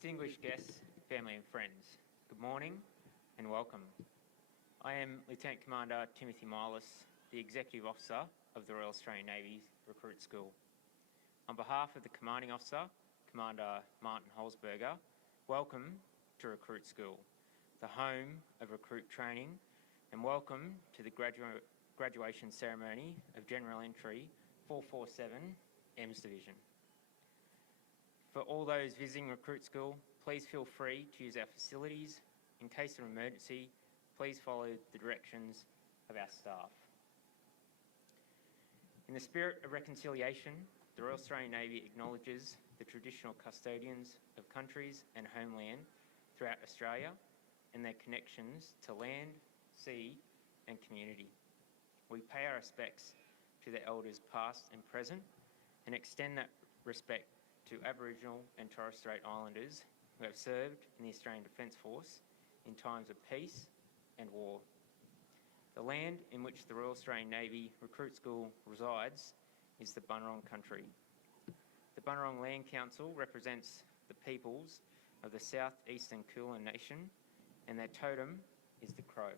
Distinguished guests, family and friends, good morning and welcome. I am Lieutenant Commander Timothy Milas, the Executive Officer of the Royal Australian Navy Recruit School. On behalf of the Commanding Officer, Commander Martin Holzberger, welcome to Recruit School, the home of recruit training, and welcome to the graduation ceremony of General Entry 447 EMS Division. For all those visiting Recruit School, please feel free to use our facilities. In case of emergency, please follow the directions of our staff. In the spirit of reconciliation, the Royal Australian Navy acknowledges the traditional custodians of countries and homeland throughout Australia and their connections to land, sea and community. We pay our respects to the elders past and present and extend that respect to Aboriginal and Torres Strait Islanders who have served in the Australian Defence Force in times of peace and war. The land in which the Royal Australian Navy Recruit School resides is the Bunurong country. The Bunurong Land Council represents the peoples of the South Eastern Kulin Nation, and their totem is the crow.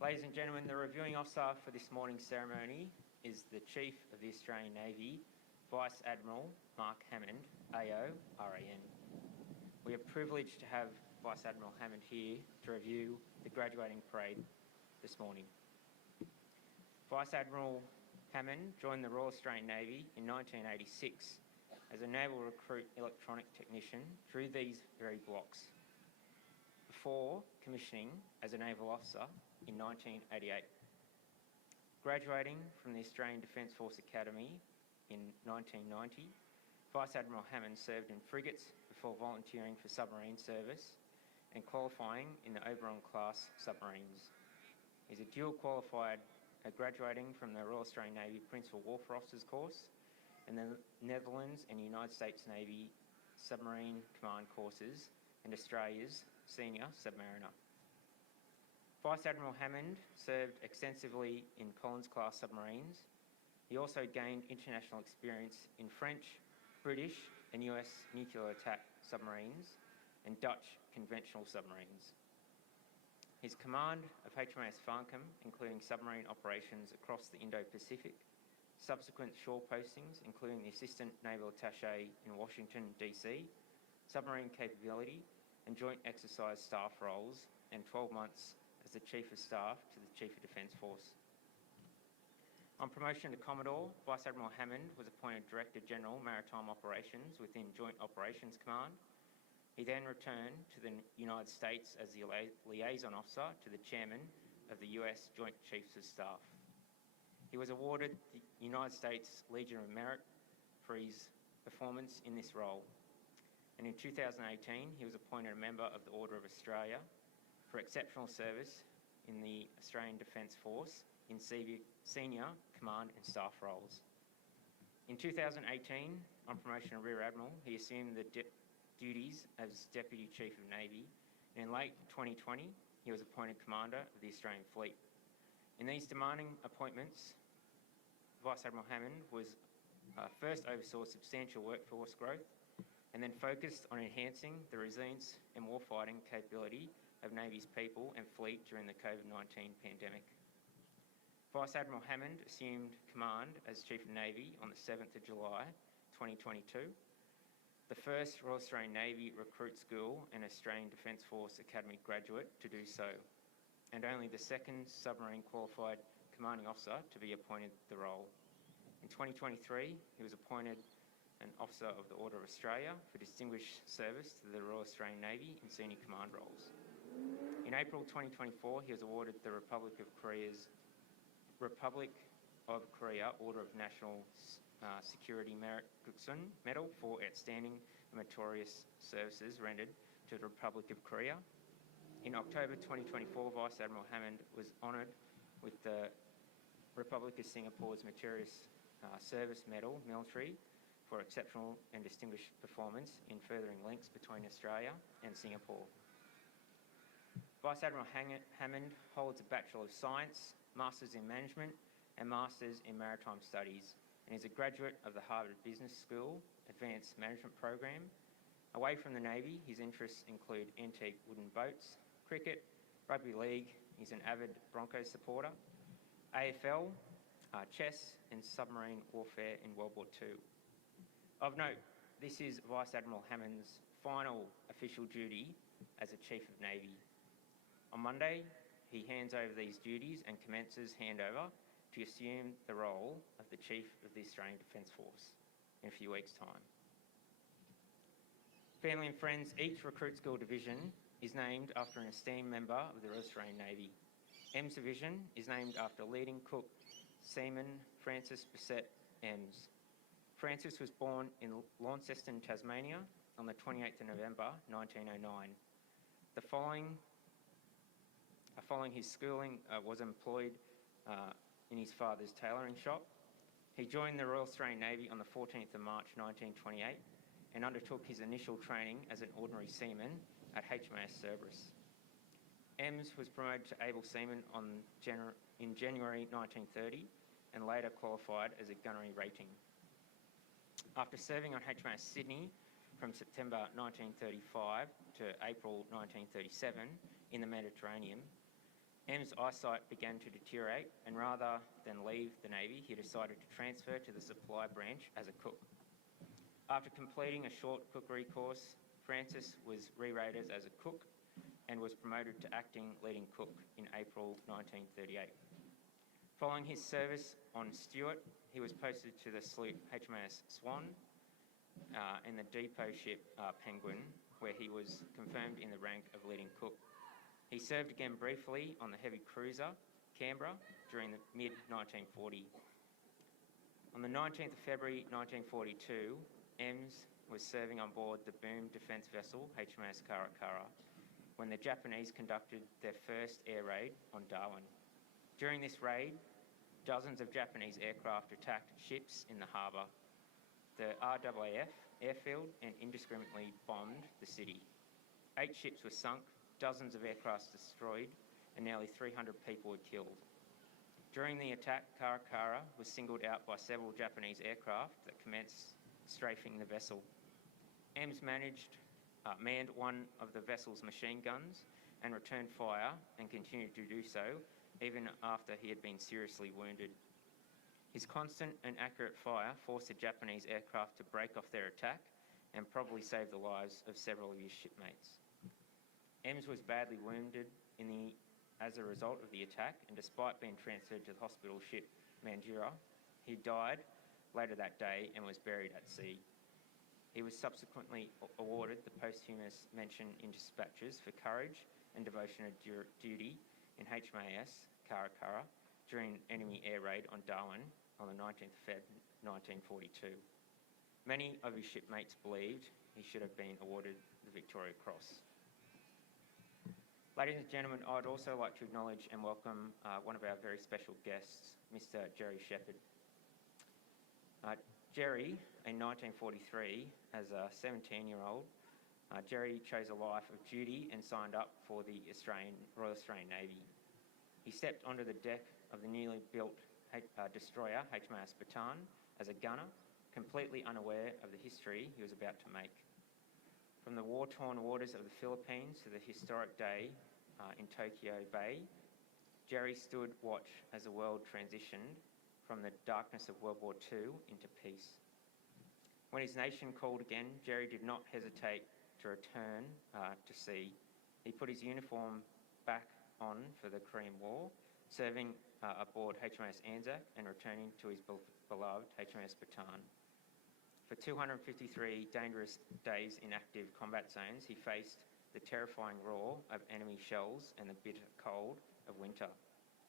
Ladies and gentlemen, the reviewing officer for this morning's ceremony is the Chief of the Australian Navy, Vice Admiral Mark Hammond, AO, RAN. We are privileged to have Vice Admiral Hammond here to review the graduating parade this morning. Vice Admiral Hammond joined the Royal Australian Navy in 1986 as a naval recruit electronic technician through these very blocks, before commissioning as a naval officer in 1988. Graduating from the Australian Defence Force Academy in 1990, Vice Admiral Hammond served in frigates before volunteering for submarine service and qualifying in the Oberon class submarines. He's a dual qualified, graduating from the Royal Australian Navy Principal Warfare Officers course and the Netherlands and United States Navy Submarine Command courses and Australia's Senior Submariner. Vice Admiral Hammond served extensively in Collins-class submarines. He also gained international experience in French, British and US nuclear attack submarines and Dutch conventional submarines. His command of HMAS Farnham, including submarine operations across the Indo-Pacific, subsequent shore postings, including the Assistant Naval Attaché in Washington, DC, submarine capability and joint exercise staff roles, and 12 months as the Chief of Staff to the Chief of Defence Force. On promotion to Commodore, Vice Admiral Hammond was appointed Director General Maritime Operations within Joint Operations Command. He then returned to the United States as the liaison officer to the Chairman of the US Joint Chiefs of Staff. He was awarded the United States Legion of Merit for his performance in this role. And in 2018, he was appointed a member of the Order of Australia for exceptional service in the Australian Defence Force in senior command and staff roles. In 2018, on promotion to Rear Admiral, he assumed the duties as Deputy Chief of Navy, and in late 2020, he was appointed Commander of the Australian Fleet. In these demanding appointments, Vice Admiral Hammond was first oversaw substantial workforce growth and then focused on enhancing the resilience and warfighting capability of Navy's people and fleet during the COVID-19 pandemic. Vice Admiral Hammond assumed command as Chief of Navy on the 7th of July 2022, the first Royal Australian Navy Recruit School and Australian Defence Force Academy graduate to do so, and only the second submarine qualified commanding officer to be appointed the role. In 2023, he was appointed an Officer of the Order of Australia for distinguished service to the Royal Australian Navy in senior command roles. In April 2024, he was awarded the Republic of Korea's Order of National Security Merit Guksun Medal for outstanding and meritorious services rendered to the Republic of Korea. In October 2024, Vice Admiral Hammond was honoured with the Republic of Singapore's Meritorious Service Medal, military, for exceptional and distinguished performance in furthering links between Australia and Singapore. Vice Admiral Hammond holds a Bachelor of Science, Masters in Management and Masters in Maritime Studies and is a graduate of the Harvard Business School Advanced Management Program. Away from the Navy, his interests include antique wooden boats, cricket, rugby league. He's an avid Broncos supporter, AFL, chess and submarine warfare in World War II. Of note, this is Vice Admiral Hammond's final official duty as a Chief of Navy. On Monday, he hands over these duties and commences handover to assume the role of the Chief of the Australian Defence Force in a few weeks' time. Family and friends, each recruit school division is named after an esteemed member of the Royal Australian Navy. Ems Division is named after leading cook seaman Francis Bissett Ems. Francis was born in Launceston, Tasmania on the 28th of November 1909. Following his schooling, was employed in his father's tailoring shop. He joined the Royal Australian Navy on the 14th of March 1928 and undertook his initial training as an ordinary seaman at HMAS Cerberus. Ems was promoted to able seaman in January 1930 and later qualified as a gunnery rating. After serving on HMAS Sydney from September 1935 to April 1937 in the Mediterranean, Ems' eyesight began to deteriorate, and rather than leave the Navy, he decided to transfer to the supply branch as a cook. After completing a short cookery course, Francis was re-rated as a cook and was promoted to acting leading cook in April 1938. Following his service on Stuart, he was posted to the sloop HMAS Swan and the depot ship Penguin, where he was confirmed in the rank of leading cook. He served again briefly on the heavy cruiser Canberra during the mid-1940. On the 19th of February 1942, Ems was serving on board the boom defence vessel HMAS Karakara when the Japanese conducted their first air raid on Darwin. During this raid, dozens of Japanese aircraft attacked ships in the harbour. The RAAF airfield and indiscriminately bombed the city. 8 ships were sunk, dozens of aircraft destroyed, and nearly 300 people were killed. During the attack, Karakara was singled out by several Japanese aircraft that commenced strafing the vessel. Ems manned one of the vessel's machine guns and returned fire and continued to do so even after he had been seriously wounded. His constant and accurate fire forced the Japanese aircraft to break off their attack and probably saved the lives of several of his shipmates. Ems was badly wounded as a result of the attack, and despite being transferred to the hospital ship Mandurah, he died later that day and was buried at sea. He was subsequently awarded the posthumous mention in dispatches for courage and devotion to duty in HMAS Karakara during an enemy air raid on Darwin on the 19th of Feb 1942. Many of his shipmates believed he should have been awarded the Victoria Cross. Ladies and gentlemen, I'd also like to acknowledge and welcome one of our very special guests, Mr. Jerry Shepherd. Jerry, in 1943, as a 17-year-old, Jerry chose a life of duty and signed up for the Royal Australian Navy. He stepped onto the deck of the newly built destroyer HMAS Bataan as a gunner, completely unaware of the history he was about to make. From the war-torn waters of the Philippines to the historic day in Tokyo Bay, Jerry stood watch as the world transitioned from the darkness of World War II into peace. When his nation called again, Jerry did not hesitate to return to sea. He put his uniform back on for the Korean War, serving aboard HMAS Anzac and returning to his beloved HMAS Bataan. For 253 dangerous days in active combat zones, he faced the terrifying roar of enemy shells and the bitter cold of winter.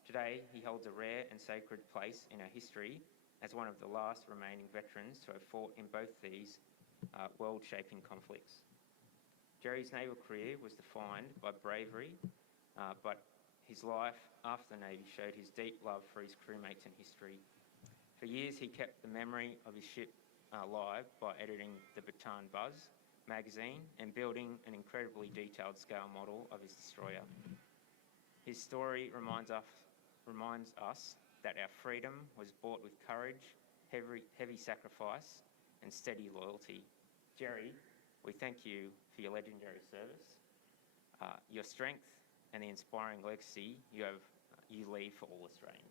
Today, he holds a rare and sacred place in our history as one of the last remaining veterans to have fought in both these world-shaping conflicts. Jerry's naval career was defined by bravery, but his life after the Navy showed his deep love for his crewmates and history. For years, he kept the memory of his ship alive by editing the Bataan Buzz magazine and building an incredibly detailed scale model of his destroyer. His story reminds us that our freedom was bought with courage, heavy sacrifice and steady loyalty. Jerry, we thank you for your legendary service, your strength and the inspiring legacy you leave for all Australians.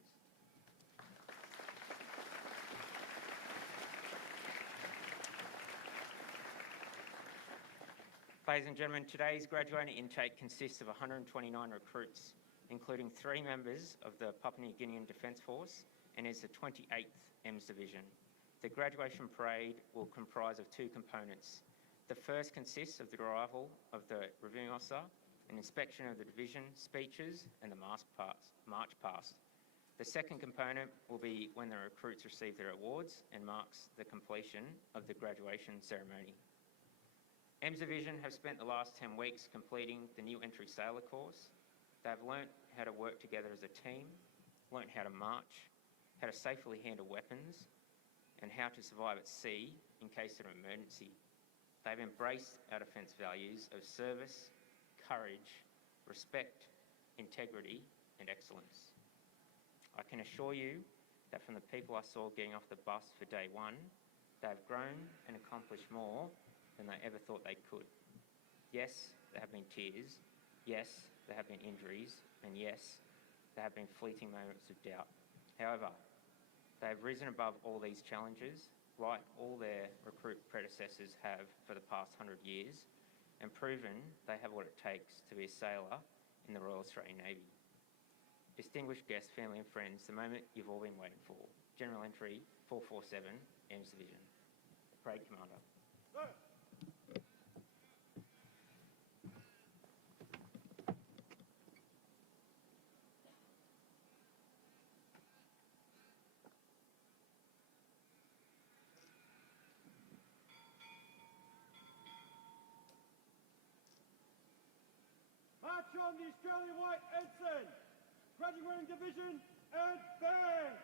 Ladies and gentlemen, today's graduating intake consists of 129 recruits, including 3 members of the Papua New Guinean Defence Force, and is the 28th EMS Division. The graduation parade will comprise of 2 components. The first consists of the arrival of the reviewing officer, an inspection of the division, speeches, and the march past. The second component will be when the recruits receive their awards and marks the completion of the graduation ceremony. EMS Division have spent the last 10 weeks completing the new entry sailor course. They've learnt how to work together as a team, learnt how to march, how to safely handle weapons, and how to survive at sea in case of an emergency. They've embraced our defence values of service, courage, respect, integrity, and excellence. I can assure you that from the people I saw getting off the bus for day one, they've grown and accomplished more than they ever thought they could. Yes, there have been tears. Yes, there have been injuries. And yes, there have been fleeting moments of doubt. However, they have risen above all these challenges, like all their recruit predecessors have for the past 100 years, and proven they have what it takes to be a sailor in the Royal Australian Navy. Distinguished guests, family and friends, the moment you've all been waiting for. General Entry 447, EMS Division. Parade Commander. Sir. March on the Australian White Ensign, graduating division, and bang!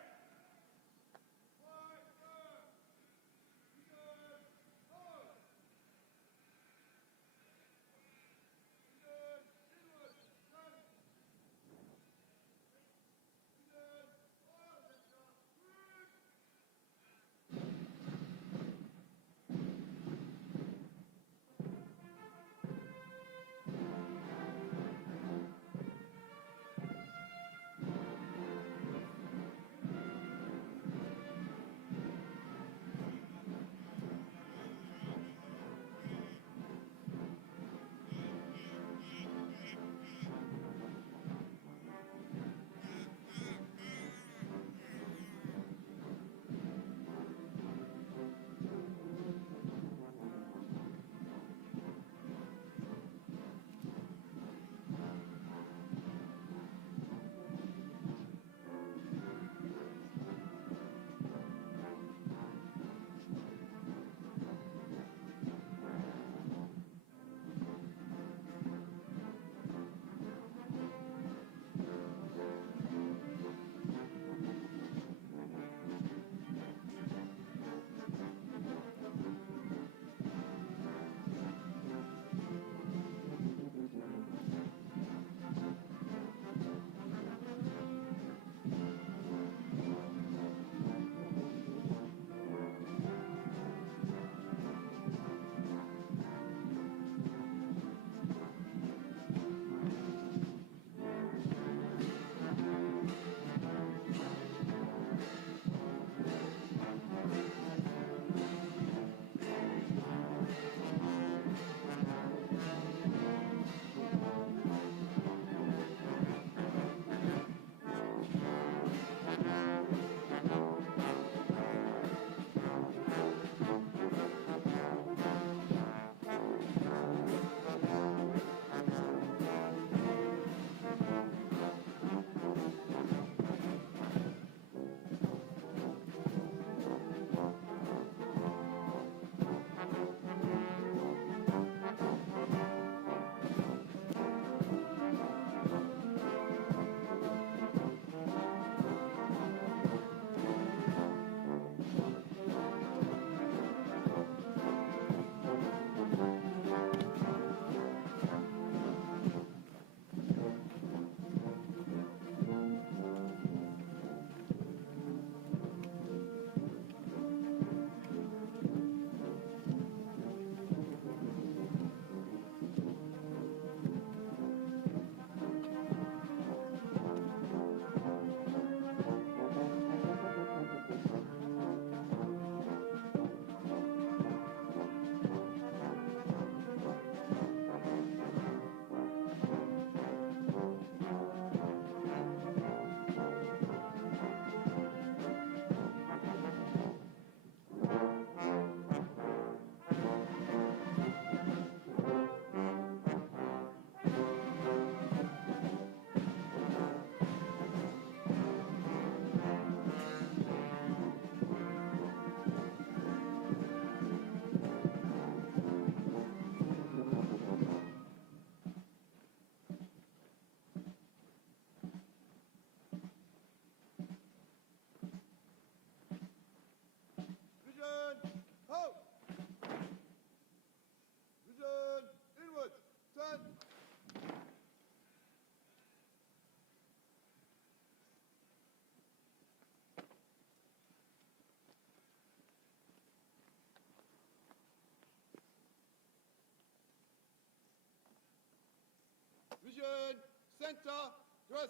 centre, dress.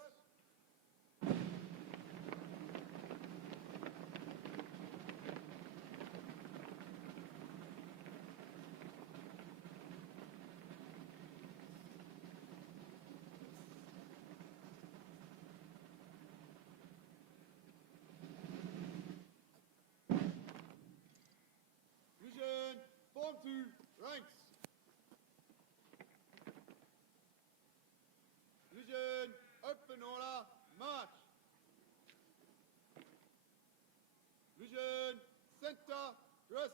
Vision, form 2, ranks. Vision, open order, march. Vision, centre, dress.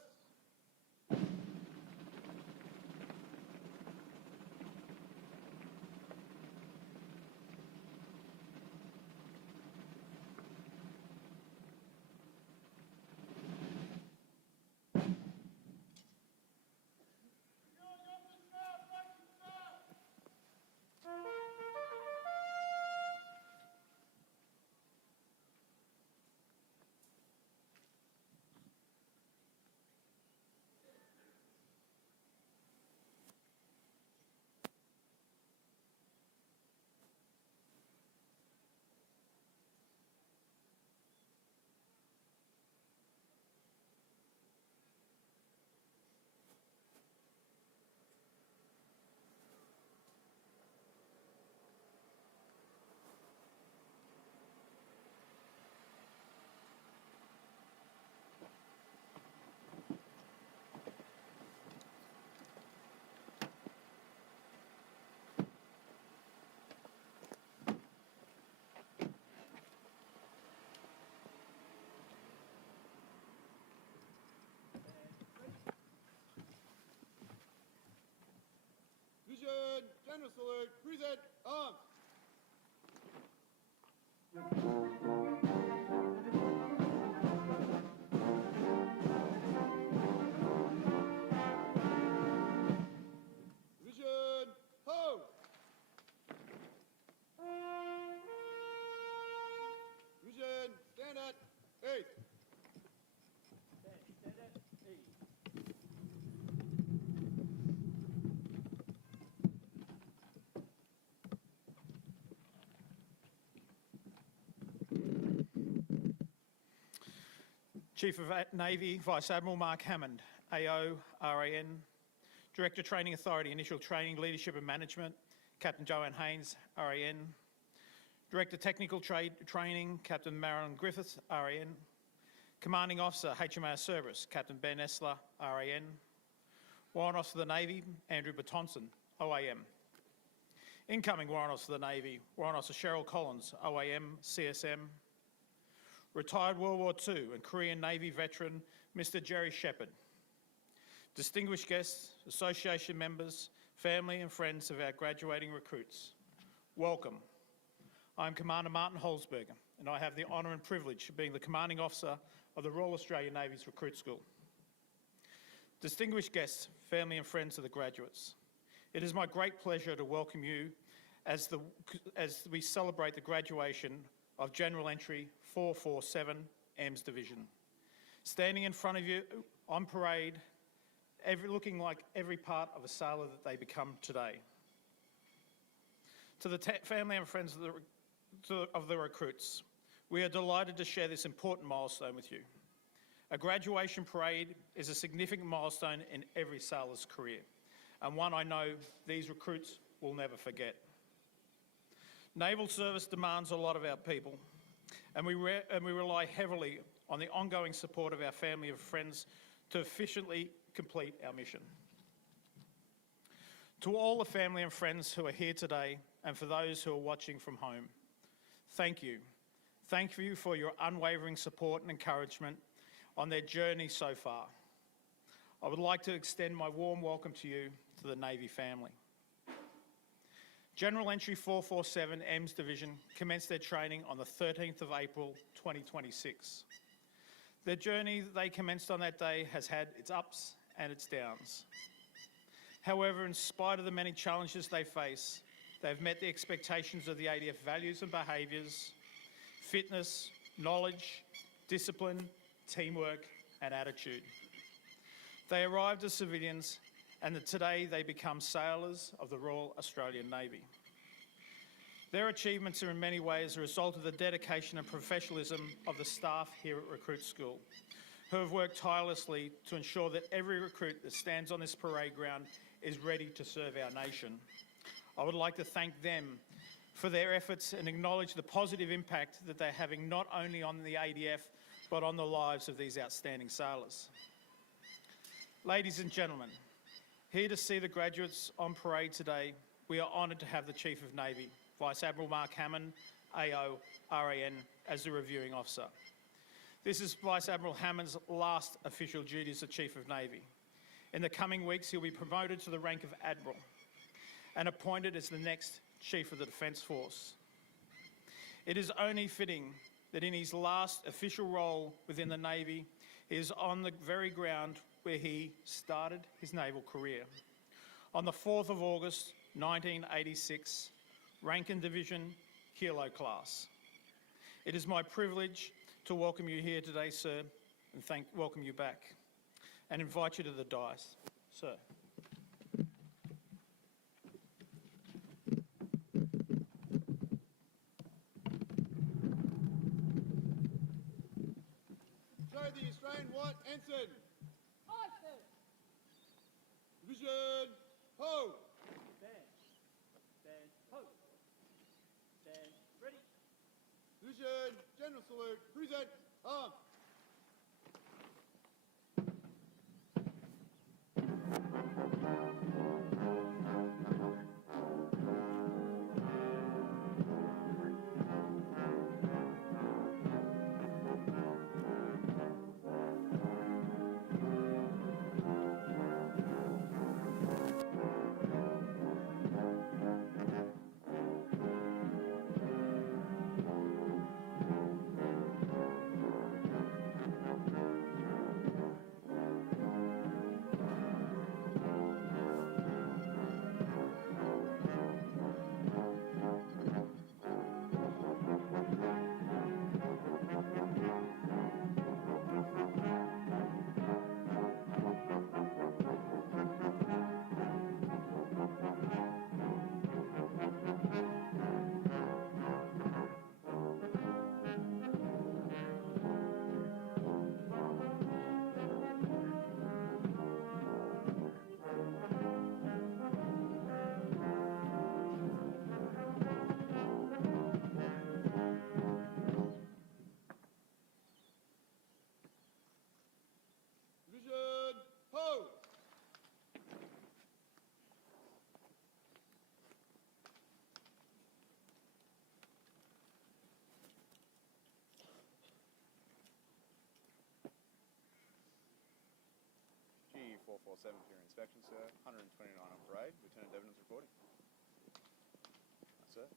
Vision, general salute, present, arms. Vision, ho! Vision, stand at 8. Stand at 8. Chief of Navy Vice Admiral Mark Hammond, AO, RAN, Director Training Authority, Initial Training, Leadership and Management, Captain Joanne Haynes, RAN, Director Technical Training, Captain Marilyn Griffiths, RAN, Commanding Officer, HMAS Cerberus, Captain Ben Essler, RAN, Warrant Officer of the Navy, Andrew Batonson, OAM, Incoming Warrant Officer of the Navy, Warrant Officer Cheryl Collins, OAM, CSM, Retired World War II and Korean Navy veteran, Mr. Jerry Shepherd. Distinguished guests, association members, family and friends of our graduating recruits, welcome. I'm Commander Martin Holzberger, and I have the honour and privilege of being the Commanding Officer of the Royal Australian Navy's Recruit School. Distinguished guests, family and friends of the graduates, it is my great pleasure to welcome you as we celebrate the graduation of General Entry 447 EMS Division. Standing in front of you on parade, looking like every part of a sailor that they become today. To the family and friends of the recruits, we are delighted to share this important milestone with you. A graduation parade is a significant milestone in every sailor's career, and one I know these recruits will never forget. Naval service demands a lot of our people, and we rely heavily on the ongoing support of our family and friends to efficiently complete our mission. To all the family and friends who are here today, and for those who are watching from home, thank you. Thank you for your unwavering support and encouragement on their journey so far. I would like to extend my warm welcome to you, to the Navy family. General Entry 447 EMS Division commenced their training on the 13th of April 2026. Their journey that they commenced on that day has had its ups and its downs. However, in spite of the many challenges they face, they've met the expectations of the ADF values and behaviours, fitness, knowledge, discipline, teamwork and attitude. They arrived as civilians, and today they become sailors of the Royal Australian Navy. Their achievements are in many ways a result of the dedication and professionalism of the staff here at Recruit School, who have worked tirelessly to ensure that every recruit that stands on this parade ground is ready to serve our nation. I would like to thank them for their efforts and acknowledge the positive impact that they're having not only on the ADF, but on the lives of these outstanding sailors. Ladies and gentlemen, here to see the graduates on parade today, we are honoured to have the Chief of Navy, Vice Admiral Mark Hammond, AO, RAN, as the reviewing officer. This is Vice Admiral Hammond's last official duty as the Chief of Navy. In the coming weeks, he'll be promoted to the rank of Admiral and appointed as the next Chief of the Defence Force. It is only fitting that in his last official role within the Navy, he is on the very ground where he started his naval career. On the 4th of August, 1986, rank and division, Kilo class. It is my privilege to welcome you here today, sir, and welcome you back, and invite you to the dais. Sir. Show the Australian White Ensign. Aye, sir. Division, ho! Stand. Stand. Ho. Stand. Ready. Division, general salute, present, arm. Division, ho! GE447 for your inspection, sir. 129 on parade. Lieutenant Debenhams reporting. Sir.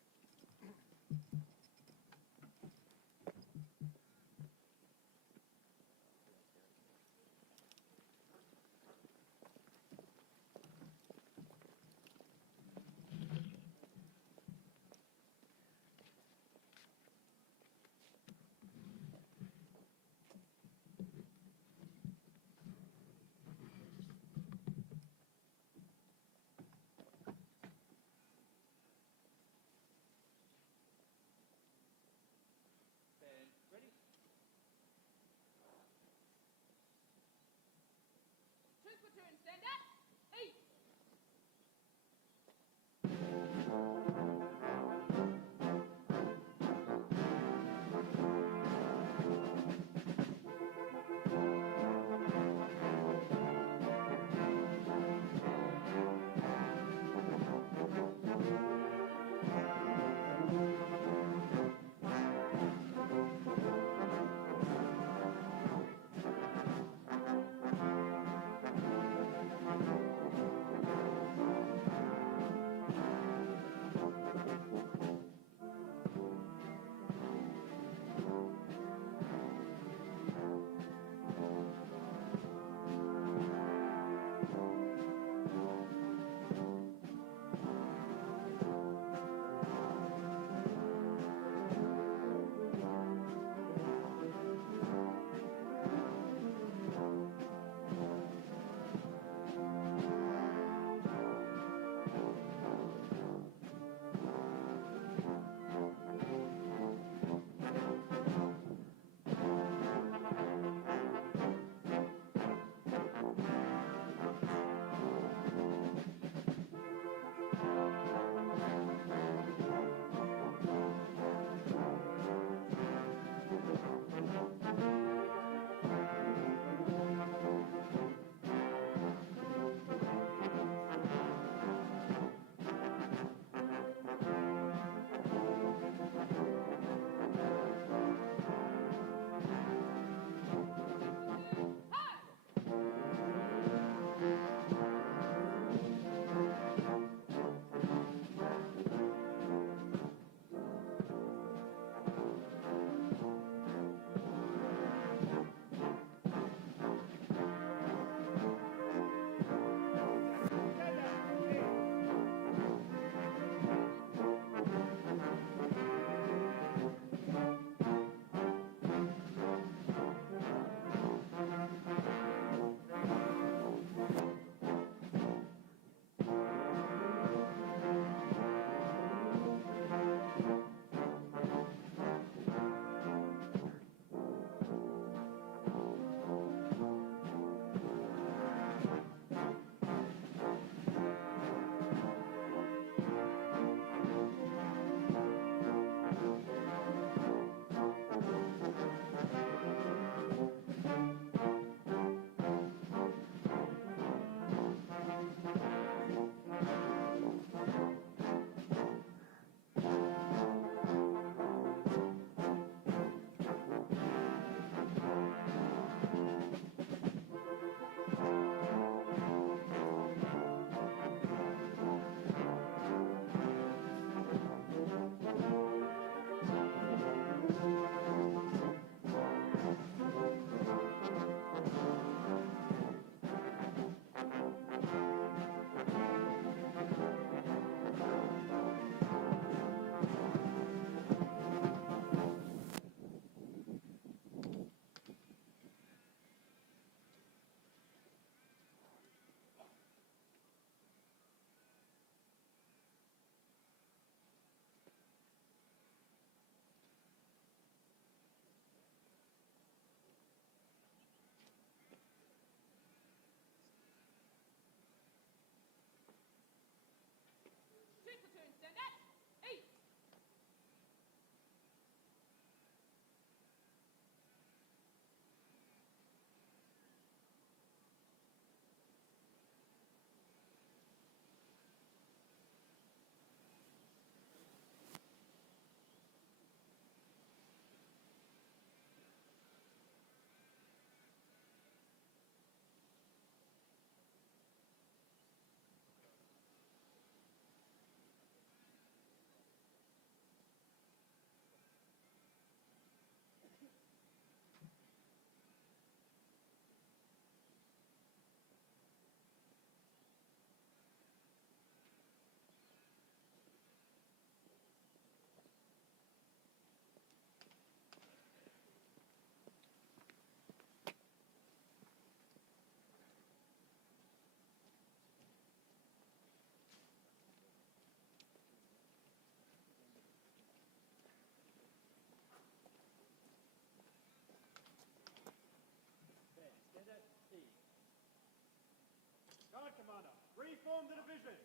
form the division.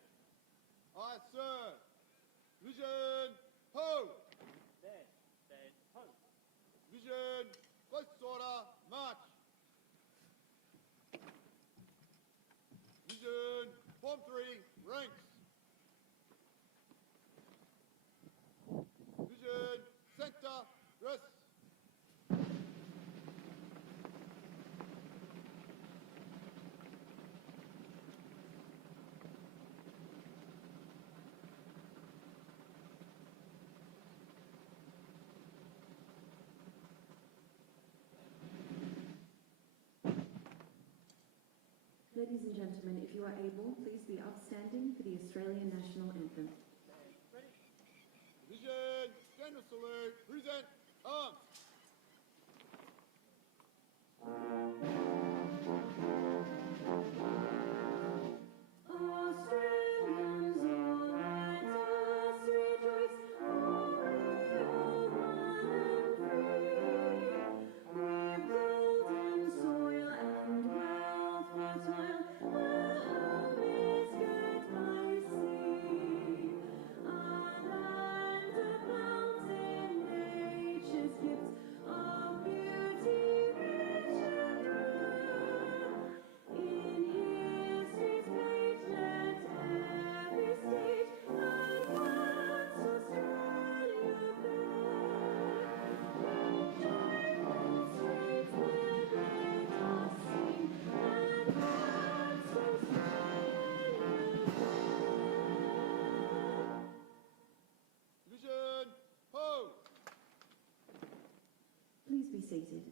Aye, sir. Division, ho! Stand, post. Division, close order, march. Division, form 3, ranks. Division, centre, dress. Ladies and gentlemen, if you are able, please be upstanding for the Australian National Anthem. Ready? Division, general salute, present, arms. Australians, all let us rejoice, for we are one and free. We've golden soil and wealth fertile, our home is girt by sea. Our land abounds in nature's gifts of beauty rich and rare. In history's page let every stage advance Australia fair. In joyful strains let us sing, advance Australia fair. Division, ho! Please be seated.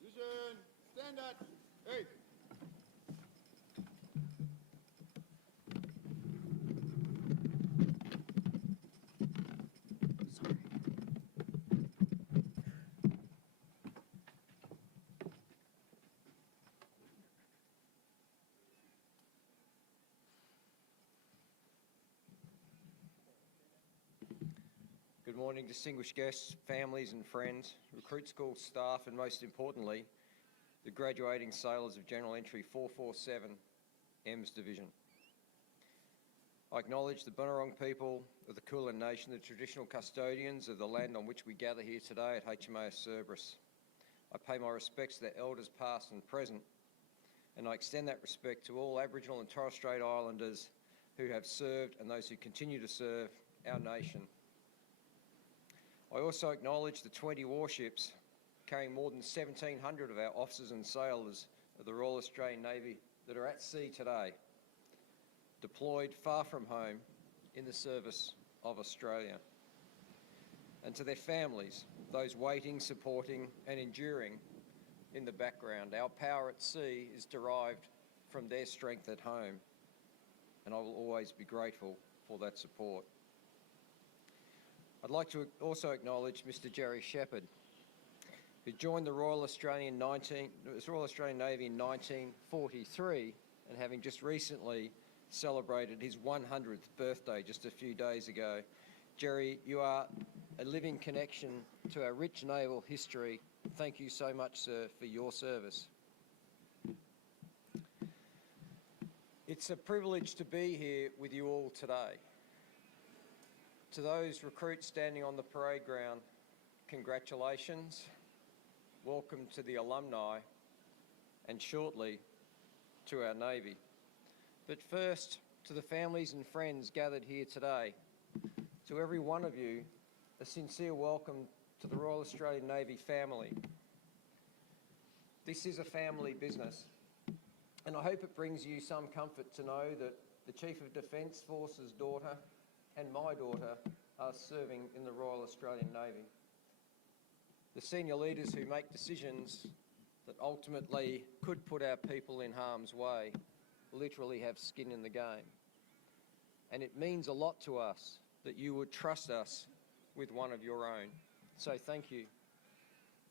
Division, stand at 8. Good morning, distinguished guests, families and friends, recruit school staff and most importantly, the graduating sailors of General Entry 447, EMS Division. I acknowledge the Bunurong people of the Kulin Nation, the traditional custodians of the land on which we gather here today at HMAS Cerberus. I pay my respects to their elders past and present, and I extend that respect to all Aboriginal and Torres Strait Islanders who have served and those who continue to serve our nation. I also acknowledge the 20 warships carrying more than 1,700 of our officers and sailors of the Royal Australian Navy that are at sea today, deployed far from home in the service of Australia. And to their families, those waiting, supporting and enduring in the background. Our power at sea is derived from their strength at home, and I will always be grateful for that support. I'd like to also acknowledge Mr. Jerry Shepherd, who joined the Royal Australian Navy in 1943 and having just recently celebrated his 100th birthday just a few days ago. Jerry, you are a living connection to our rich naval history. Thank you so much, sir, for your service. It's a privilege to be here with you all today. To those recruits standing on the parade ground, congratulations, welcome to the alumni, and shortly to our Navy. But first, to the families and friends gathered here today, to every one of you, a sincere welcome to the Royal Australian Navy family. This is a family business, and I hope it brings you some comfort to know that the Chief of Defence Force's daughter and my daughter are serving in the Royal Australian Navy. The senior leaders who make decisions that ultimately could put our people in harm's way literally have skin in the game. And it means a lot to us that you would trust us with one of your own. So thank you.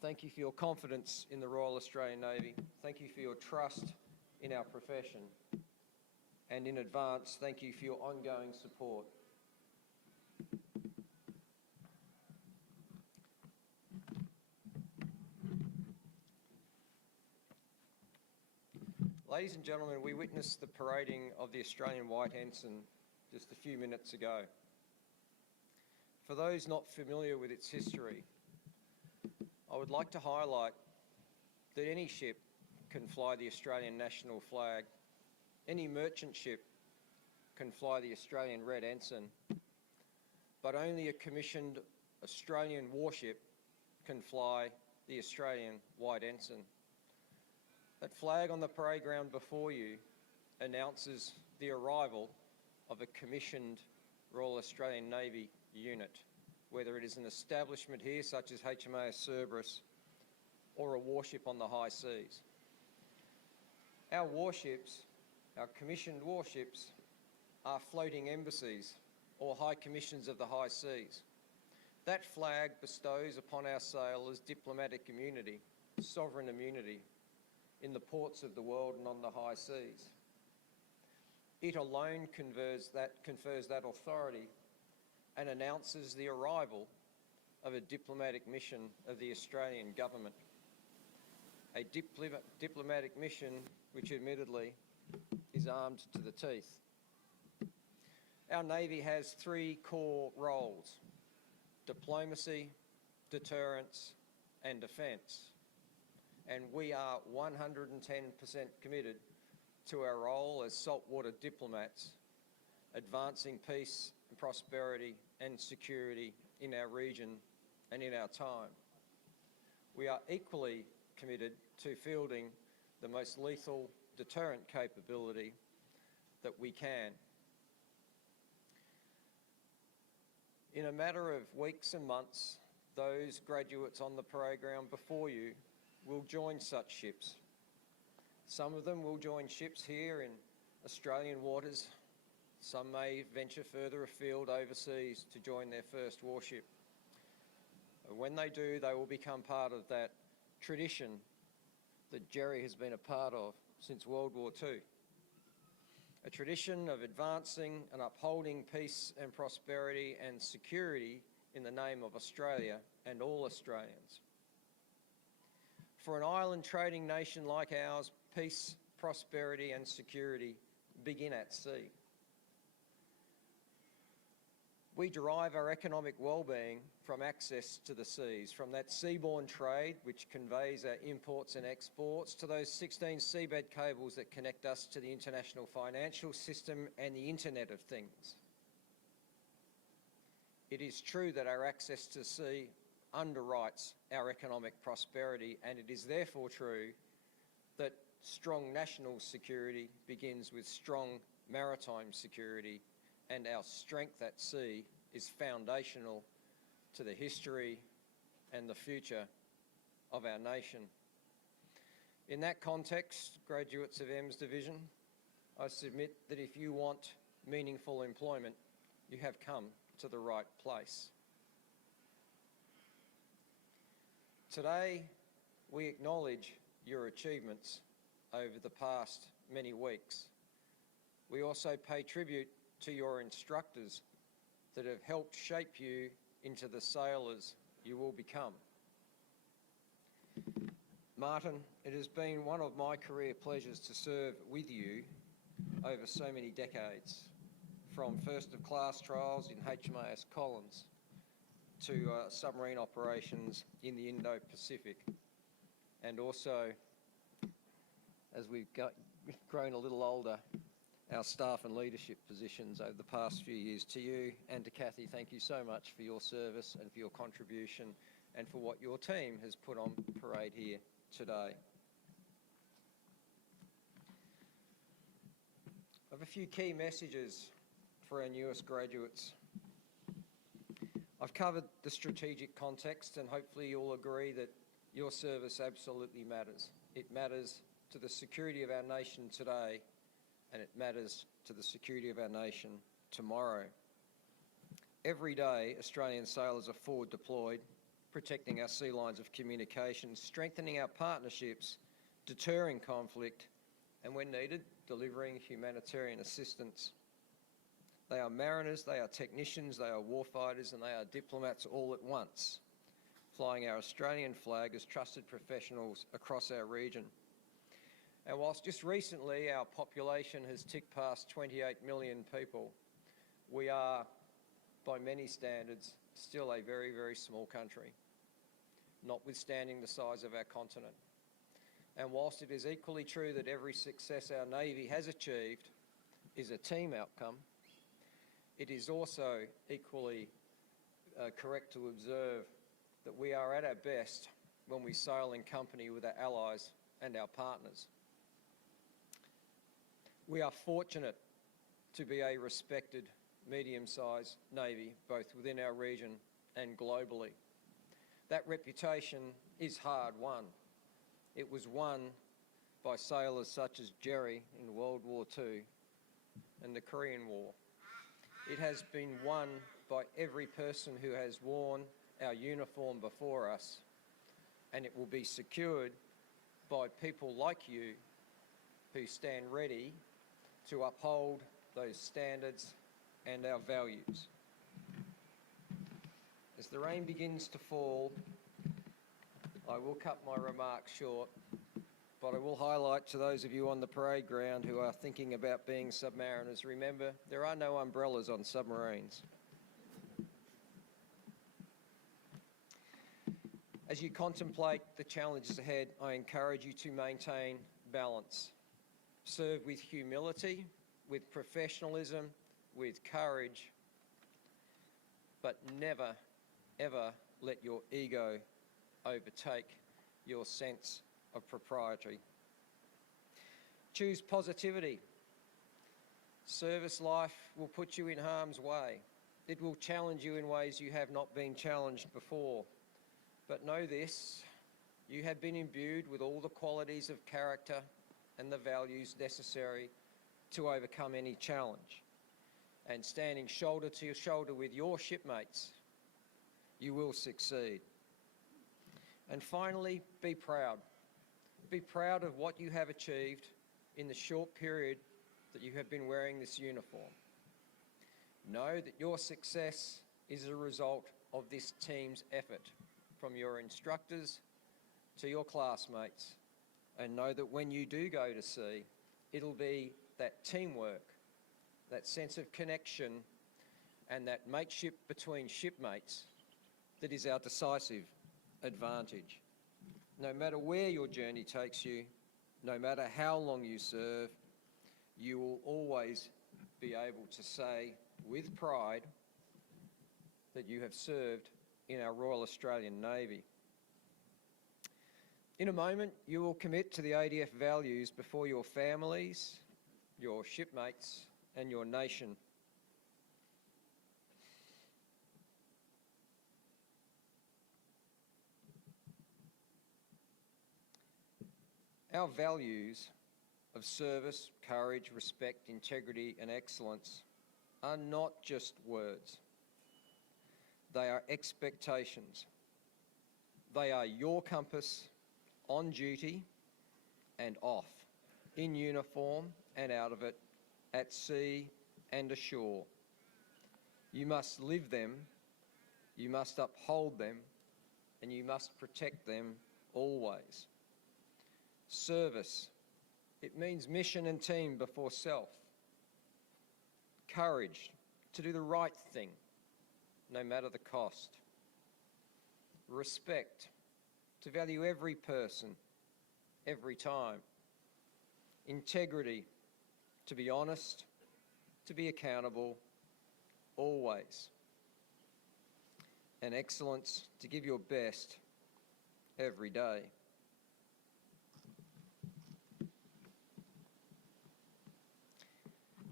Thank you for your confidence in the Royal Australian Navy. Thank you for your trust in our profession. And in advance, thank you for your ongoing support. Ladies and gentlemen, we witnessed the parading of the Australian White Ensign just a few minutes ago. For those not familiar with its history, I would like to highlight that any ship can fly the Australian national flag, any merchant ship can fly the Australian Red Ensign, but only a commissioned Australian warship can fly the Australian White Ensign. That flag on the parade ground before you announces the arrival of a commissioned Royal Australian Navy unit, whether it is an establishment here such as HMAS Cerberus or a warship on the high seas. Our warships, our commissioned warships, are floating embassies or high commissions of the high seas. That flag bestows upon our sailors diplomatic immunity, sovereign immunity in the ports of the world and on the high seas. It alone confers that authority and announces the arrival of a diplomatic mission of the Australian government. A diplomatic mission which admittedly is armed to the teeth. Our Navy has three core roles: diplomacy, deterrence and defence. And we are 110% committed to our role as saltwater diplomats, advancing peace and prosperity and security in our region and in our time. We are equally committed to fielding the most lethal deterrent capability that we can. In a matter of weeks and months, those graduates on the parade ground before you will join such ships. Some of them will join ships here in Australian waters. Some may venture further afield overseas to join their first warship. When they do, they will become part of that tradition that Jerry has been a part of since World War II. A tradition of advancing and upholding peace and prosperity and security in the name of Australia and all Australians. For an island trading nation like ours, peace, prosperity and security begin at sea. We derive our economic well-being from access to the seas, from that seaborne trade which conveys our imports and exports to those 16 seabed cables that connect us to the international financial system and the Internet of Things. It is true that our access to sea underwrites our economic prosperity, and it is therefore true that strong national security begins with strong maritime security, and our strength at sea is foundational to the history and the future of our nation. In that context, graduates of EMS Division, I submit that if you want meaningful employment, you have come to the right place. Today, we acknowledge your achievements over the past many weeks. We also pay tribute to your instructors that have helped shape you into the sailors you will become. Martin, it has been one of my career pleasures to serve with you over so many decades, from first of class trials in HMAS Collins to submarine operations in the Indo-Pacific, and also, as we've grown a little older, our staff and leadership positions over the past few years. To you and to Kathy, thank you so much for your service and for your contribution and for what your team has put on parade here today. I have a few key messages for our newest graduates. I've covered the strategic context, and hopefully you'll agree that your service absolutely matters. It matters to the security of our nation today, and it matters to the security of our nation tomorrow. Every day, Australian sailors are forward deployed, protecting our sea lines of communication, strengthening our partnerships, deterring conflict, and when needed, delivering humanitarian assistance. They are mariners, they are technicians, they are warfighters, and they are diplomats all at once, flying our Australian flag as trusted professionals across our region. And whilst just recently our population has ticked past 28 million people, we are, by many standards, still a very, very small country, notwithstanding the size of our continent. And whilst it is equally true that every success our Navy has achieved is a team outcome, it is also equally correct to observe that we are at our best when we sail in company with our allies and our partners. We are fortunate to be a respected medium-sized Navy, both within our region and globally. That reputation is hard won. It was won by sailors such as Jerry in World War II and the Korean War. It has been won by every person who has worn our uniform before us, and it will be secured by people like you who stand ready to uphold those standards and our values. As the rain begins to fall, I will cut my remarks short, but I will highlight to those of you on the parade ground who are thinking about being submariners, remember, there are no umbrellas on submarines. As you contemplate the challenges ahead, I encourage you to maintain balance. Serve with humility, with professionalism, with courage, but never, ever let your ego overtake your sense of propriety. Choose positivity. Service life will put you in harm's way. It will challenge you in ways you have not been challenged before. But know this, you have been imbued with all the qualities of character and the values necessary to overcome any challenge. And standing shoulder to shoulder with your shipmates, you will succeed. And finally, be proud. Be proud of what you have achieved in the short period that you have been wearing this uniform. Know that your success is a result of this team's effort, from your instructors to your classmates, and know that when you do go to sea, it'll be that teamwork, that sense of connection, and that mateship between shipmates that is our decisive advantage. No matter where your journey takes you, no matter how long you serve, you will always be able to say with pride that you have served in our Royal Australian Navy. In a moment, you will commit to the ADF values before your families, your shipmates, and your nation. Our values of service, courage, respect, integrity, and excellence are not just words. They are expectations. They are your compass on duty and off, in uniform and out of it, at sea and ashore. You must live them, you must uphold them, and you must protect them always. Service, it means mission and team before self. Courage, to do the right thing, no matter the cost. Respect, to value every person, every time. Integrity, to be honest, to be accountable, always. And excellence, to give your best every day.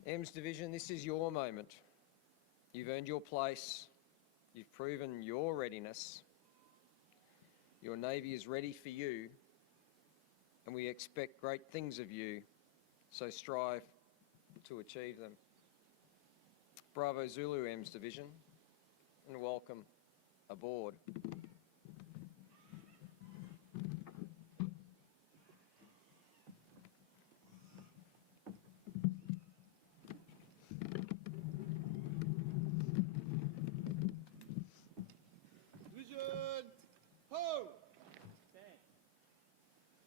EMS Division, this is your moment. You've earned your place. You've proven your readiness. Your Navy is ready for you, and we expect great things of you, so strive to achieve them. Bravo Zulu EMS Division, and welcome aboard. Ho! Stand.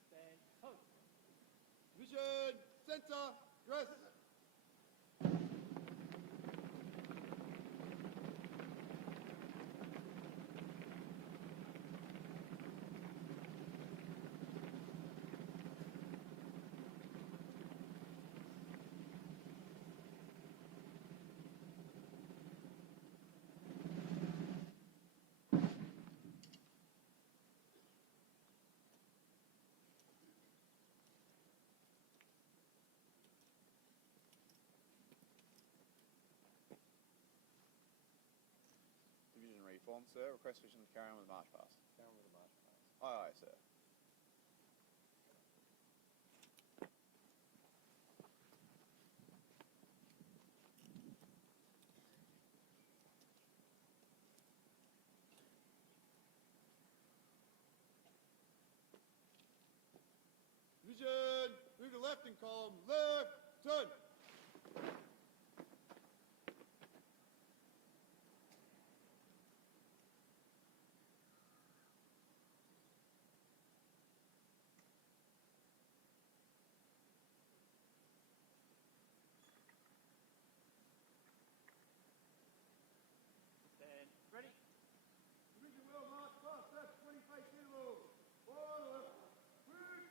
Stand. Post. informed, sir. Request permission to carry on with the march past. Carry on with the march past. Aye, aye, sir. Division, move to left in column. Left, turn. Stand. Ready. Division will march past left 20 face interval. Forward, left, quick.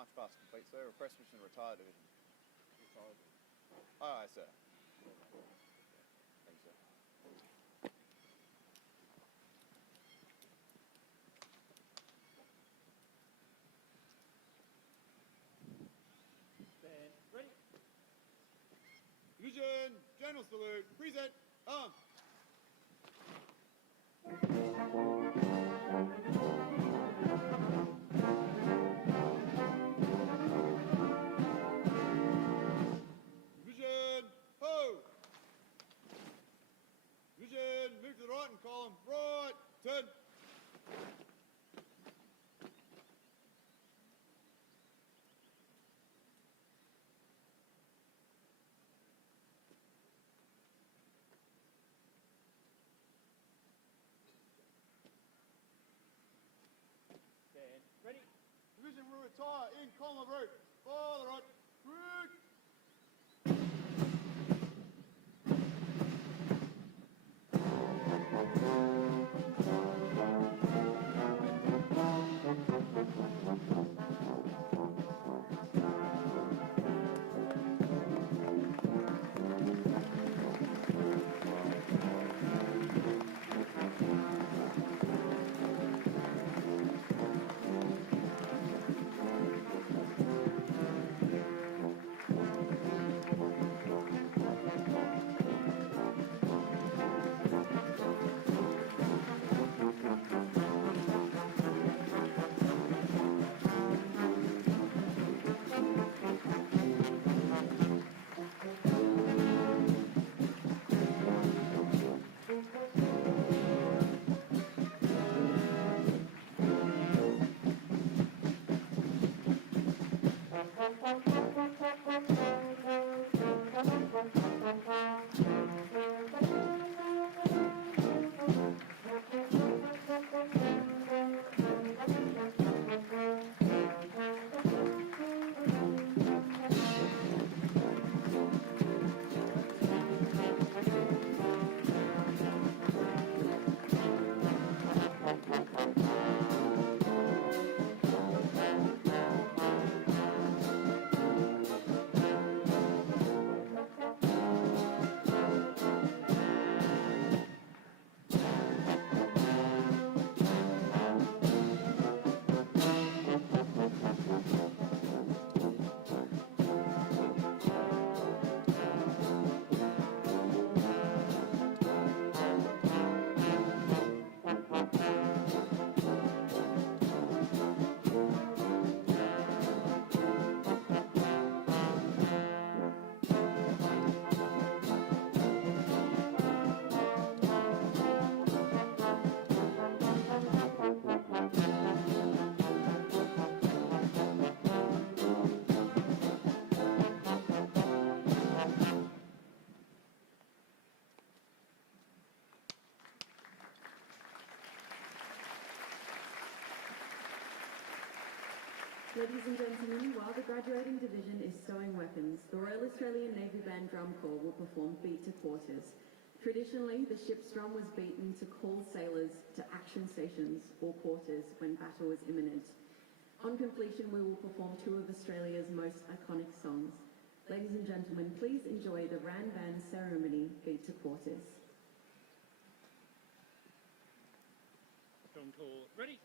march past complete, sir. Request permission to retire division. Aye, aye, sir. Thank you, sir. Stand. Ready. Division, general salute, present, arm. Division, ho! Division, move to the right and column, right, turn. Stand. Ready. Division will retire in column of route. Follow the right. Route. Ladies and gentlemen, while the graduating division is stowing weapons, the Royal Australian Navy Band Drum Corps will perform Beat to Quarters. Traditionally, the ship's drum was beaten to call sailors to action stations or quarters when battle was imminent. On completion, we will perform two of Australia's most iconic songs. Ladies and gentlemen, please enjoy the Ran Band ceremony Beat to Quarters. Drum call. Ready.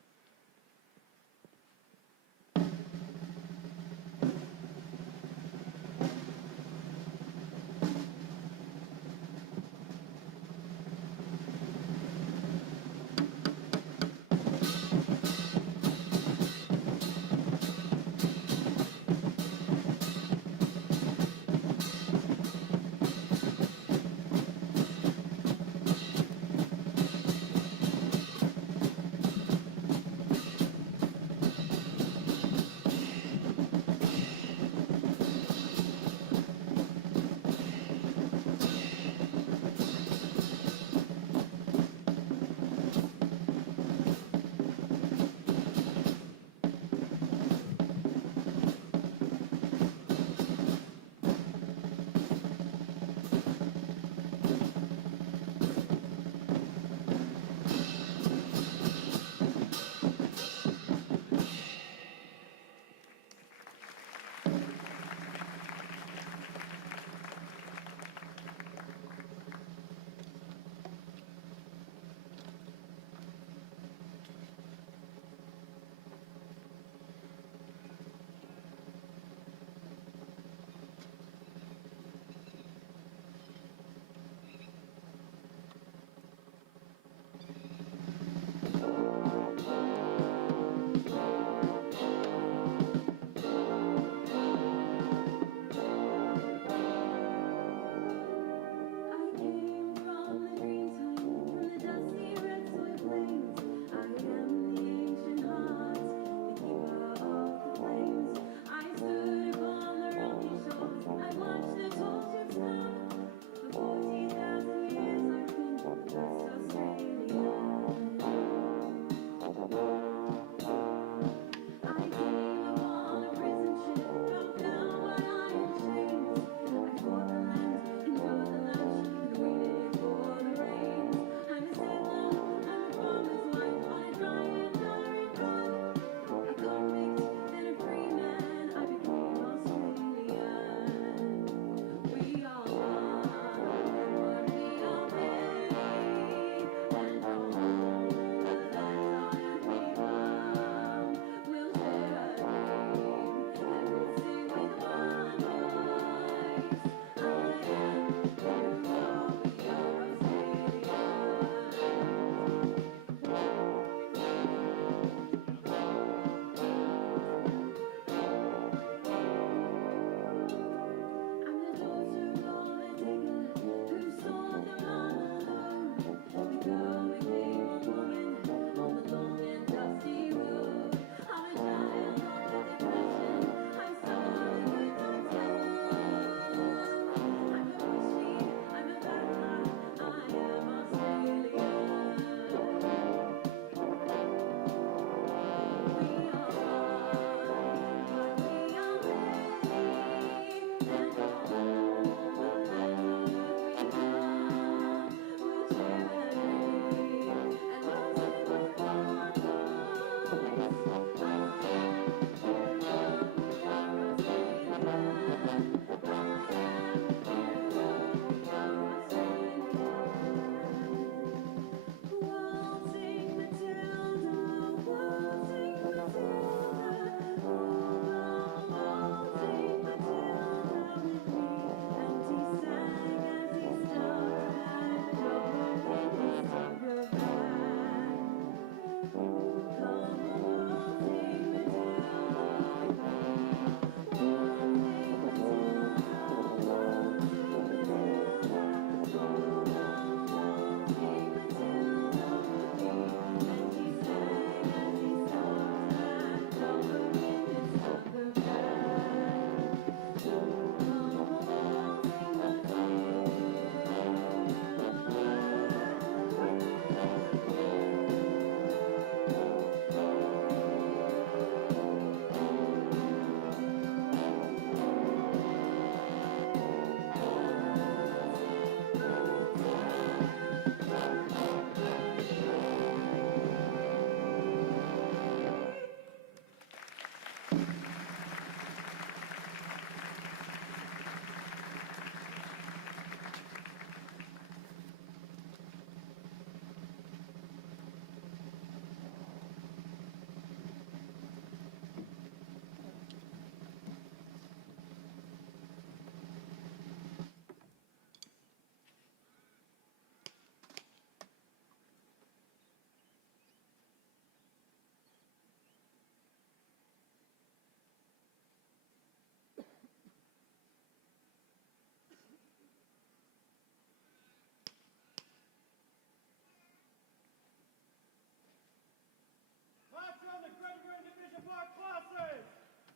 March on the graduating division by classes.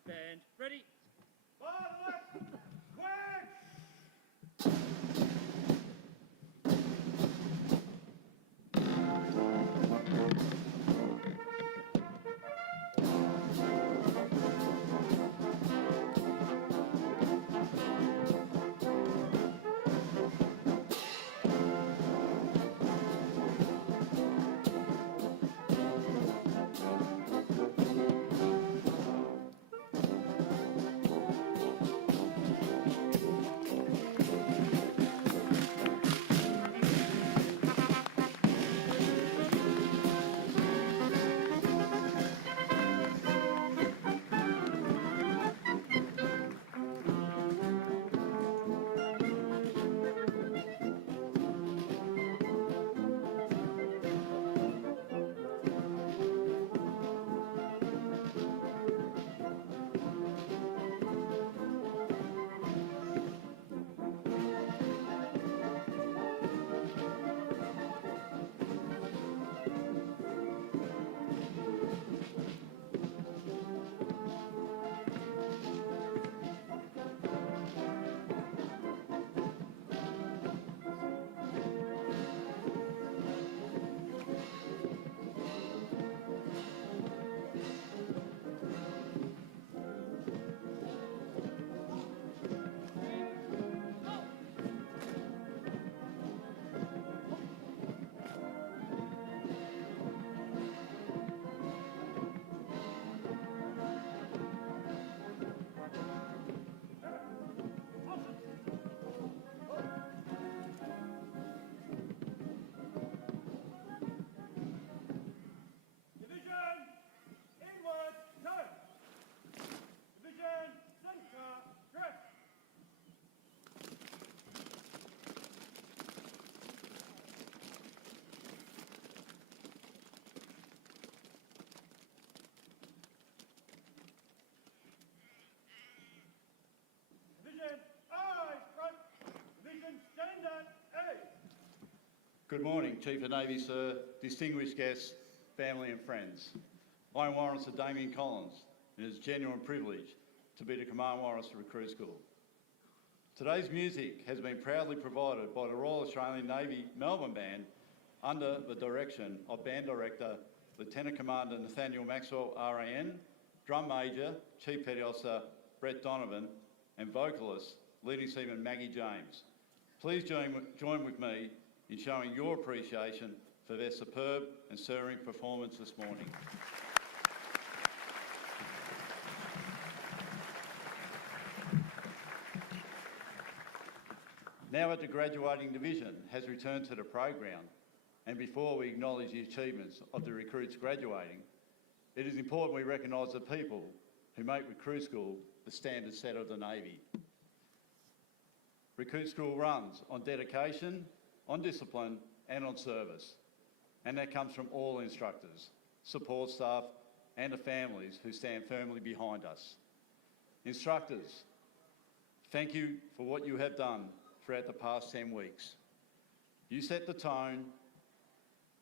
Stand. Ready. By the left. Quick. Division inward turn. Division center dress. Division eyes front. Division standard A. Good morning, Chief of Navy, sir, distinguished guests, family and friends. I'm Warrant Sir Damien Collins, and it is a genuine privilege to be the Command Warrant for Recruit School. Today's music has been proudly provided by the Royal Australian Navy Melbourne Band under the direction of Band Director Lieutenant Commander Nathaniel Maxwell, RAN, Drum Major, Chief Petty Officer Brett Donovan, and vocalist Leading Seaman Maggie James. Please join with me in showing your appreciation for their superb and stirring performance this morning. now that the graduating division has returned to the program, and before we acknowledge the achievements of the recruits graduating, it is important we recognise the people who make Recruit School the standard setter of the Navy. Recruit School runs on dedication, on discipline and on service, and that comes from all instructors, support staff and the families who stand firmly behind us. Instructors, thank you for what you have done throughout the past 10 weeks. You set the tone,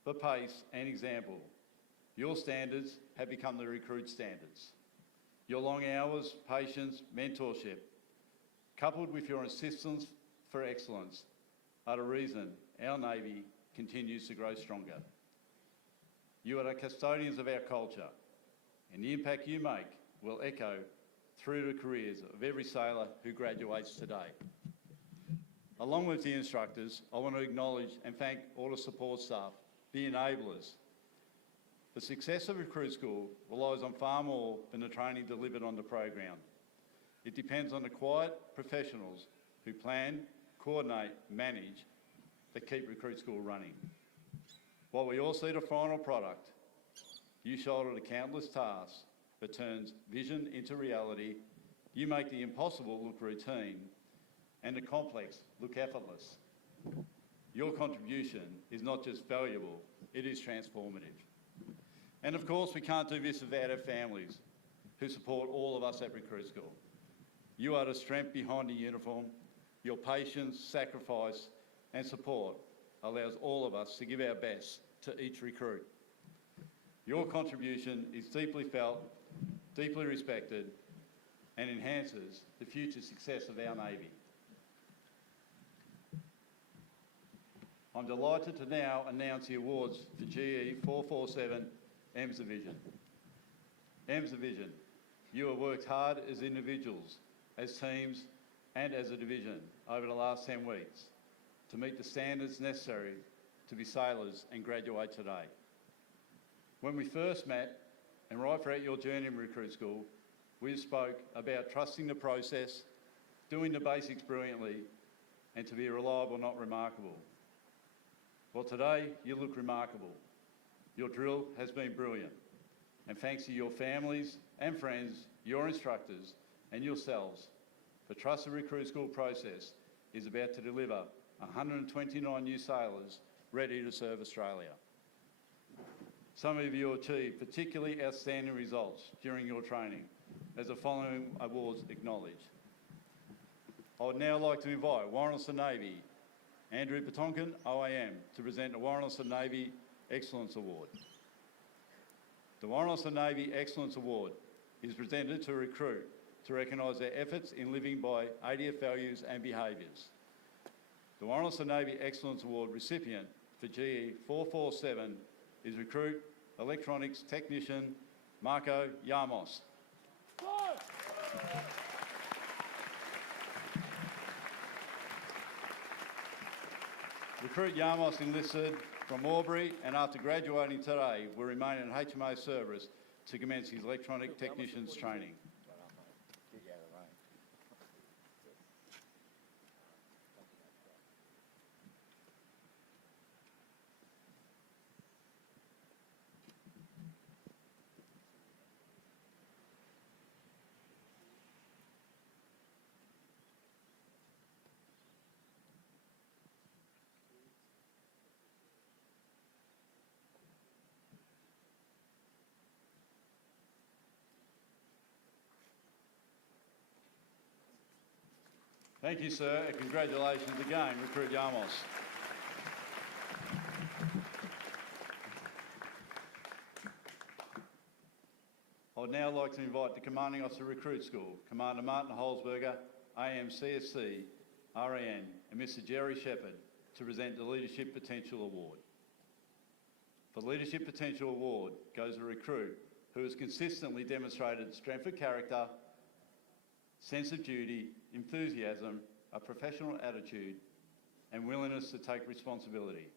the pace and example. Your standards have become the recruit standards. Your long hours, patience, mentorship, coupled with your insistence for excellence, are the reason our Navy continues to grow stronger. You are the custodians of our culture, and the impact you make will echo through the careers of every sailor who graduates today. Along with the instructors, I want to acknowledge and thank all the support staff, the enablers. The success of Recruit School relies on far more than the training delivered on the program. It depends on the quiet professionals who plan, coordinate, manage, that keep Recruit School running. While we all see the final product, you shoulder the countless tasks that turns vision into reality. You make the impossible look routine and the complex look effortless. Your contribution is not just valuable, it is transformative. And of course, we can't do this without our families who support all of us at Recruit School. You are the strength behind the uniform. Your patience, sacrifice and support allows all of us to give our best to each recruit. Your contribution is deeply felt, deeply respected and enhances the future success of our Navy. I'm delighted to now announce the awards for GE447 EMS Division. EMS Division, you have worked hard as individuals, as teams and as a division over the last 10 weeks to meet the standards necessary to be sailors and graduate today. When we first met, and right throughout your journey in Recruit School, we spoke about trusting the process, doing the basics brilliantly, and to be reliable, not remarkable. Well, today you look remarkable. Your drill has been brilliant, and thanks to your families and friends, your instructors, and yourselves, the Trusted Recruit School process is about to deliver 129 new sailors ready to serve Australia. Some of you achieved particularly outstanding results during your training, as the following awards acknowledge. I would now like to invite Warrant Officer Navy Andrew Patonkin, OAM, to present the Warrant Officer Navy Excellence Award. The Warrant Officer Navy Excellence Award is presented to a recruit to recognise their efforts in living by ADF values and behaviours. The Warrant Officer Navy Excellence Award recipient for GE447 is Recruit Electronics Technician Marco Yamos. Recruit Yamos enlisted from Albury and after graduating today will remain in HMO service to commence his electronic technician's training. Thank you, sir, and congratulations again, Recruit Yamos. I would now like to invite the Commanding Officer Recruit School, Commander Martin Holzberger, AM/CSC, RAN, and Mr Jerry Shepherd to present the Leadership Potential Award. The Leadership Potential Award goes to a recruit who has consistently demonstrated strength of character, sense of duty, enthusiasm, a professional attitude, and willingness to take responsibility.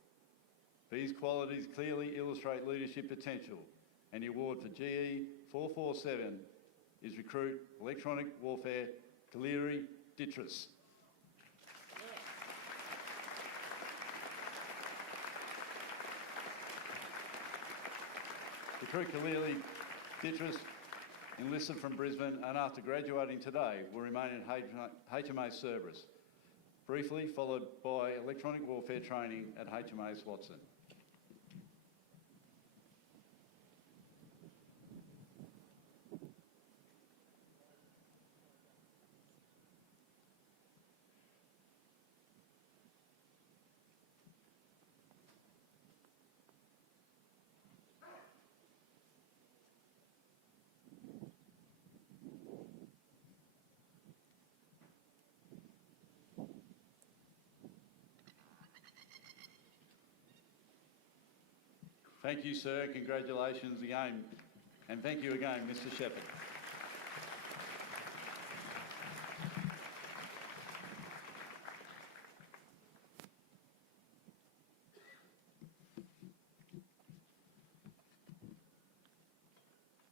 These qualities clearly illustrate leadership potential, and the award for GE447 is Recruit Electronic Warfare Kaleri Ditris. Recruit Kalili Ditris enlisted from Brisbane and after graduating today will remain in HMAS Cerberus, briefly followed by electronic warfare training at HMAS Watson. Thank you, sir. Congratulations again. And thank you again, Mr. Shepherd.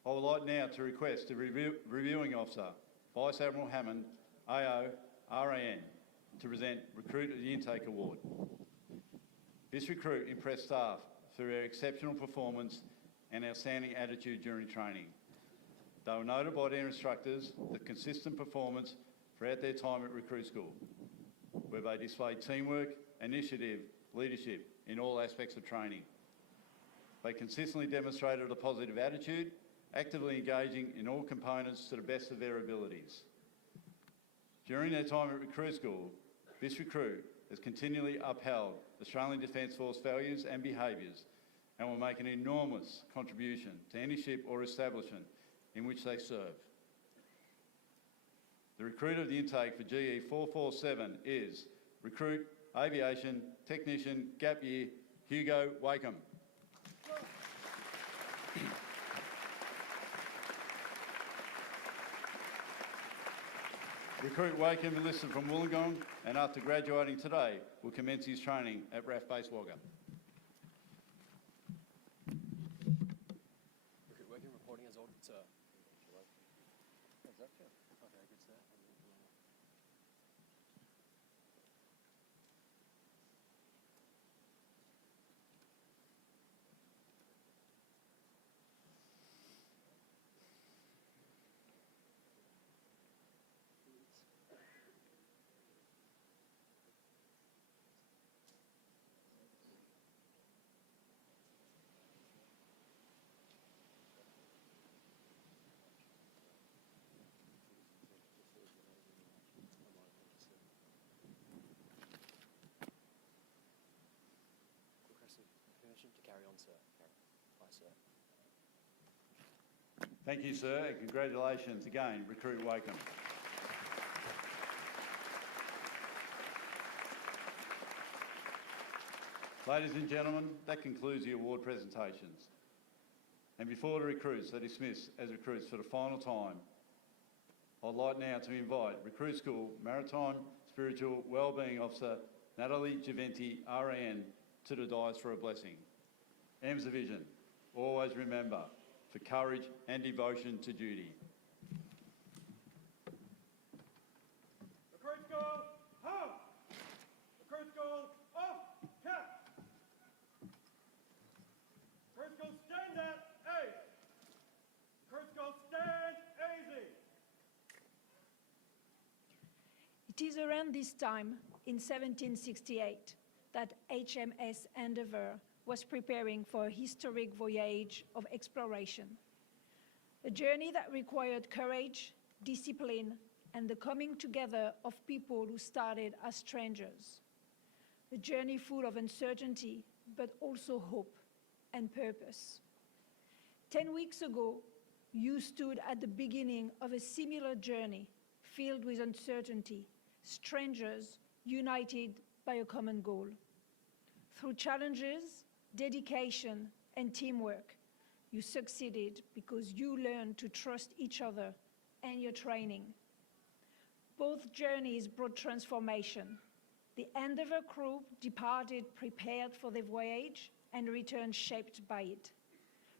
I would like now to request the reviewing officer, Vice Admiral Hammond, AO, RAN, to present Recruit of the Intake Award. This recruit impressed staff through their exceptional performance and outstanding attitude during training. They were noted by their instructors for consistent performance throughout their time at Recruit School, where they displayed teamwork, initiative, leadership in all aspects of training. They consistently demonstrated a positive attitude, actively engaging in all components to the best of their abilities. During their time at Recruit School, this recruit has continually upheld Australian Defence Force values and behaviours and will make an enormous contribution to any ship or establishment in which they serve. The recruit of the intake for GE447 is Recruit Aviation Technician Gap Year Hugo Wakeham. Recruit Wakeham enlisted from Wollongong and after graduating today will commence his training at RAF Base Wagga. Recruit Wakeham reporting as ordered, sir. Okay, good, sir. Permission to carry on, sir. Aye, sir. Thank you, sir, and congratulations again, Recruit Wakeham. Ladies and gentlemen, that concludes the award presentations. And before the recruits are dismissed as recruits for the final time, I'd like now to invite Recruit School Maritime Spiritual Wellbeing Officer Natalie Giventi, RAN, to the dais for a blessing. EMS Division, always remember, for courage and devotion to duty. Recruit School, home! Recruit School, off, cap! Recruit School, stand at, ace! Recruit School, stand easy! It is around this time, in 1768, that HMS Endeavour was preparing for a historic voyage of exploration. A journey that required courage, discipline, and the coming together of people who started as strangers. A journey full of uncertainty, but also hope and purpose. 10 weeks ago, you stood at the beginning of a similar journey filled with uncertainty, strangers united by a common goal. Through challenges, dedication, and teamwork, you succeeded because you learned to trust each other and your training. Both journeys brought transformation. The Endeavour crew departed prepared for the voyage and returned shaped by it.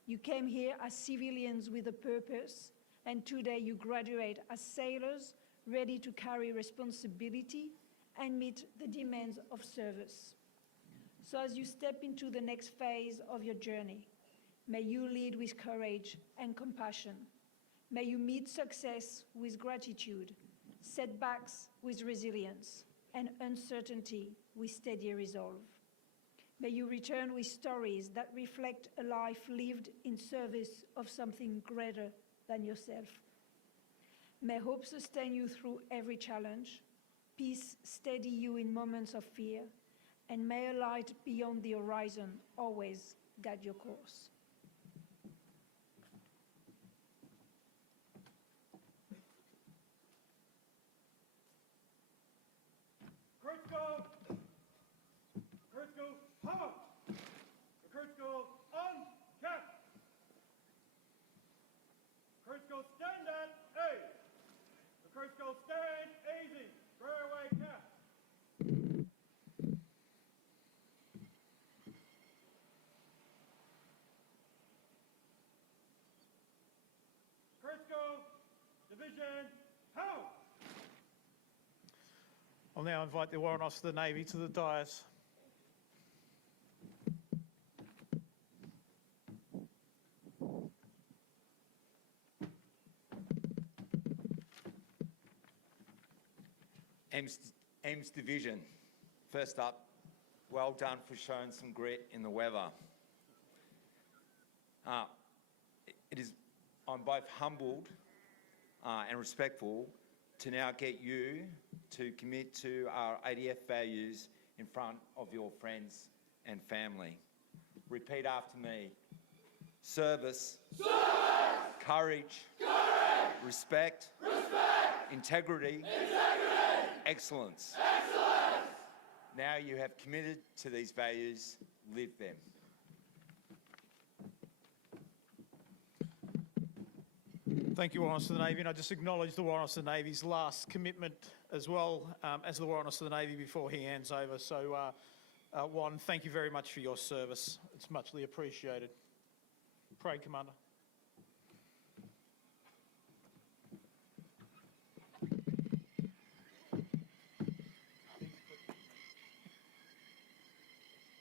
You came here as civilians with a purpose, and today you graduate as sailors ready to carry responsibility and meet the demands of service. So as you step into the next phase of your journey, May you lead with courage and compassion. May you meet success with gratitude, setbacks with resilience, and uncertainty with steady resolve. May you return with stories that reflect a life lived in service of something greater than yourself. May hope sustain you through every challenge, peace steady you in moments of fear, and may a light beyond the horizon always guide your course. Recruits go! Recruits go home! Recruits go on cap! Recruits go stand at A! Recruits go stand easy! Square away cap! Recruits go division home! I'll now invite the Warrant Officer of the Navy to the dais. EMS Division, first up, well done for showing some grit in the weather. I'm both humbled and respectful to now get you to commit to our ADF values in front of your friends and family. Repeat after me. Service. Service. Courage. Courage. Respect. Respect. Integrity. Integrity. Excellence. Excellence. Now you have committed to these values, live them. Thank you, Warrant Officer of the Navy, and I just acknowledge the Warrant Officer of the Navy's last commitment as well as the Warrant Officer of the Navy before he hands over. So, Juan, thank you very much for your service. It's muchly appreciated. Parade Commander.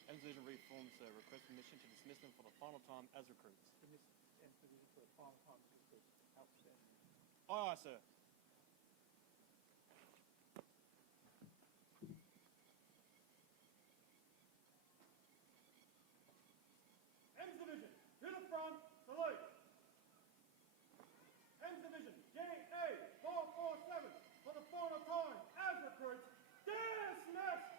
EMS Division reforms request permission to dismiss them for the final time as recruits. Aye, aye, sir. EMS Division, to the front, salute. EMS Division, GE447, for the final time as recruits, dismissed!